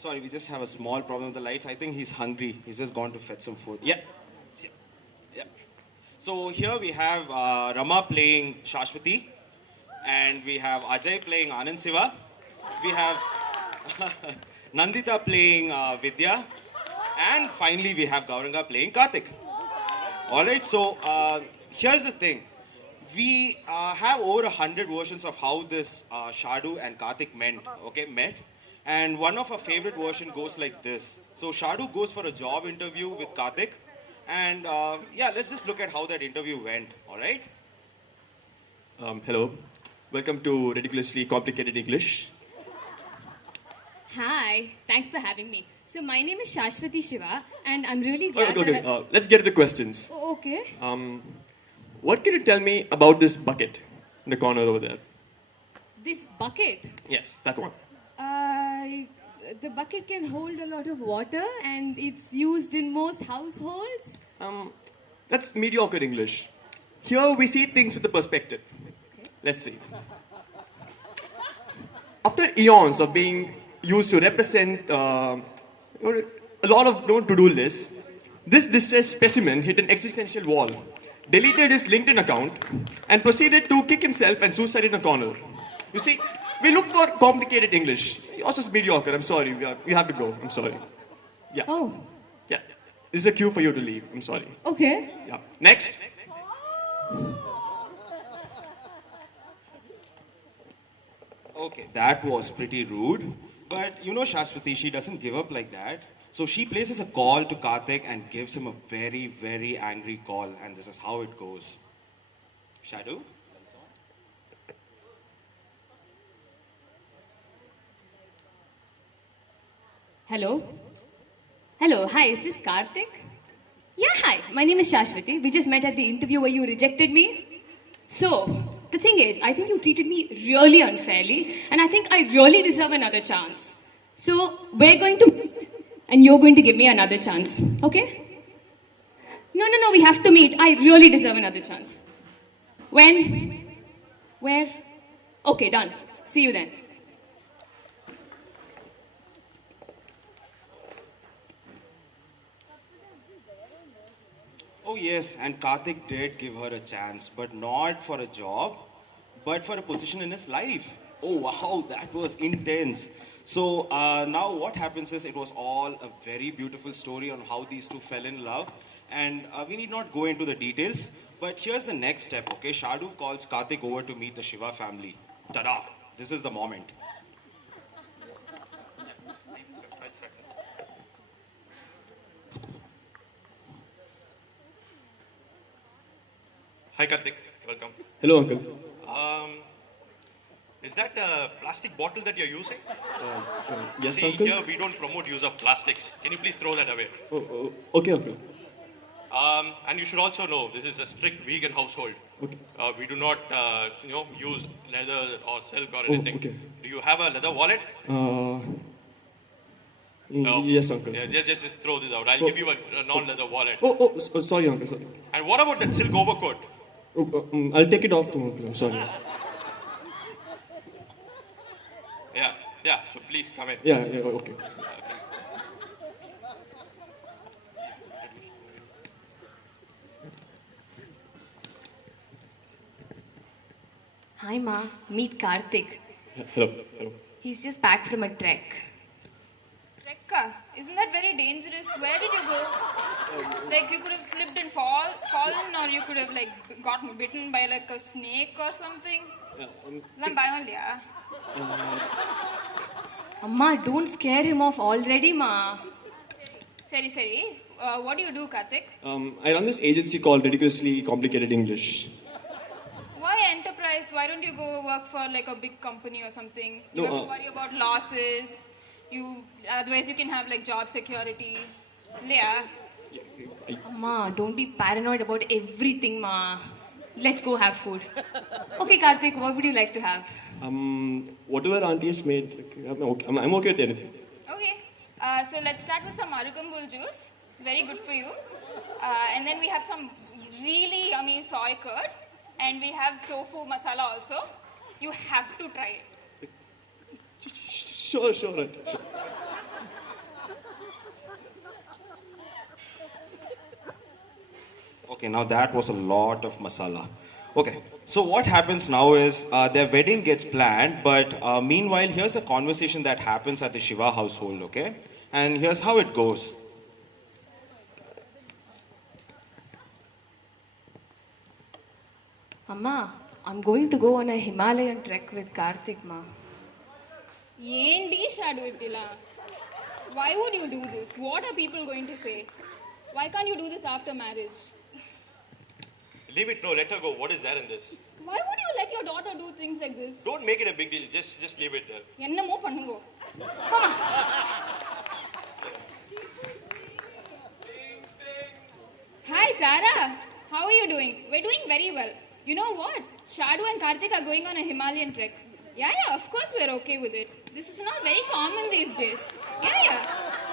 Sorry, we just have a small problem with the lights. I think he's hungry. He's just gone to fetch some food. Yeah. Yeah. Yeah. So here we have Rama playing Shashwati, and we have Ajay playing Anand Siva. We have Nandita playing Vidya, and finally we have Gauranga playing Karthik. All right. So here's the thing. We have over 100 versions of how this Shadu and Karthik met. And one of our favorite version goes like this. So Shadu goes for a job interview with Karthik. And yeah, let's just look at how that interview went. All right. Hello. Welcome to Ridiculously Complicated English. Hi, thanks for having me. So my name is Shashwati Shiva, and I'm really glad Okay, that let's get to the questions. Okay. What can you tell me about this bucket in the corner over there? This bucket, Yes, that one. uh, the bucket can hold a lot of water, and it's used in most households. That's mediocre English. Here we see things with a perspective. Let's see. After eons of being used to represent a lot of to-do lists, this distressed specimen hit an existential wall, deleted his LinkedIn account, and proceeded to kick himself and suicide in a corner. You see, we look for complicated English. Yours is mediocre. I'm sorry. We have to go. I'm sorry. Yeah. Oh, Yeah. This is a cue for you to leave. I'm sorry. okay. Yeah. Next. Okay, that was pretty rude. But you know, Shashwati, she doesn't give up like that. So she places a call to Karthik and gives him a very, very angry call. And this is how it goes. Shadu? Hello. Hello. Hi, is this Karthik? Yeah, hi. My name is Shashwati. We just met at the interview where you rejected me. So, the thing is, I think you treated me really unfairly, and I think I really deserve another chance. So, we're going to meet, and you're going to give me another chance, okay? No, we have to meet. I really deserve another chance. When? Where? Okay, done. See you then. Oh, yes, and Karthik did give her a chance, but not for a job, but for a position in his life. Oh, wow, that was intense. So now what happens is it was all a very beautiful story on how these two fell in love. And we need not go into the details, but here's the next step, okay? Shadu calls Karthik over to meet the Shiva family. Ta-da! This is the moment. Hi Karthik, welcome. Hello, uncle. Um, is that a plastic bottle that you're using? Yes, See, uncle. here we don't promote use of plastics. Can you please throw that away? Okay, uncle. And you should also know this is a strict vegan household. Okay. We do not, use leather or silk or anything. okay. Do you have a leather wallet? Uh, No. Yes, uncle. Yeah, just throw this out. I'll give you a non-leather wallet. Sorry, uncle. Sorry. And what about that silk overcoat? I'll take it off to uncle. I'm sorry. Yeah. So please come in. Yeah, okay. Hi, Ma. Meet Karthik. Hello. He's just back from a trek. Rekka, isn't that very dangerous? Where did you go? Like you could have slipped and fallen, or you could have like gotten bitten by like a snake or something. I'm Bionlia. Amma, don't scare him off already, Ma. Sorry. What do you do, Karthik? I run this agency called Ridiculously Complicated English. Why enterprise? Why don't you go work for like a big company or something? You No, have to worry about losses. Otherwise you can have like job security. Yeah. Amma, don't be paranoid about everything, Ma. Let's go have food. Okay, Karthik, what would you like to have? Whatever auntie has made, I'm okay with anything. Okay. So let's start with some Arukumbul juice. It's very good for you. And then we have some really yummy soy curd. And we have tofu masala also. You have to try it. Sure, auntie, sure. Okay, now that was a lot of masala. Okay, so what happens now is their wedding gets planned, but meanwhile, here's a conversation that happens at the Shiva household, okay? And here's how it goes. Amma, I'm going to go on a Himalayan trek with Karthik, ma. Yendi Shadu Ittila. Why would you do this? What are people going to say? Why can't you do this after marriage? Leave it, no, let her go. What is there in this? Why would you let your daughter do things like this? Don't make it a big deal. Just leave it there. என்னமோ பண்ணுங்க. Hi Tara, how are you doing? We're doing very well. You know what? Shadu and Karthik are going on a Himalayan trek. Yeah, of course we're okay with it. This is not very common these days. Yeah.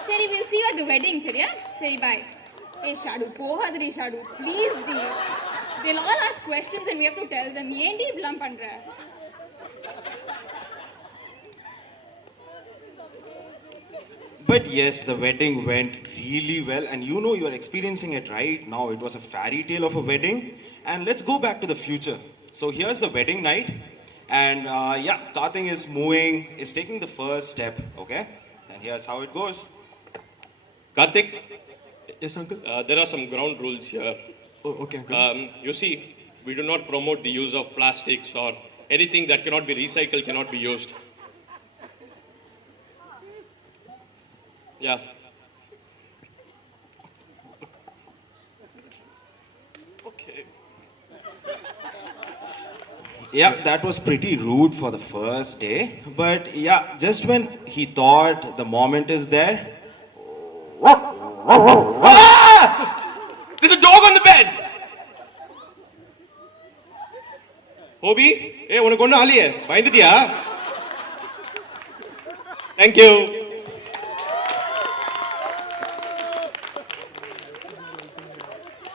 Seri, we'll see you at the wedding, Cheriya? Seri, bye. Hey Shadu, pohadri Shadu, please dear. They'll all ask questions and we have to tell them. Yendi iblam pandra. But yes, the wedding went really well, and you know you're experiencing it right now. It was a fairy tale of a wedding. And let's go back to the future. So here's the wedding night, and Karthik is taking the first step, okay? And here's how it goes. Karthik, Yes, uncle. there are some ground rules here. Oh, okay, uncle. You see, we do not promote the use of plastics or anything that cannot be recycled, cannot be used. Yeah. Okay. Yeah, that was pretty rude for the first day. But yeah, just when he thought the moment is there, There's a dog on the bed. Hobie, hey, உனக்கு ஒண்ணு ஆலியே பயந்துட்டியா? Thank you.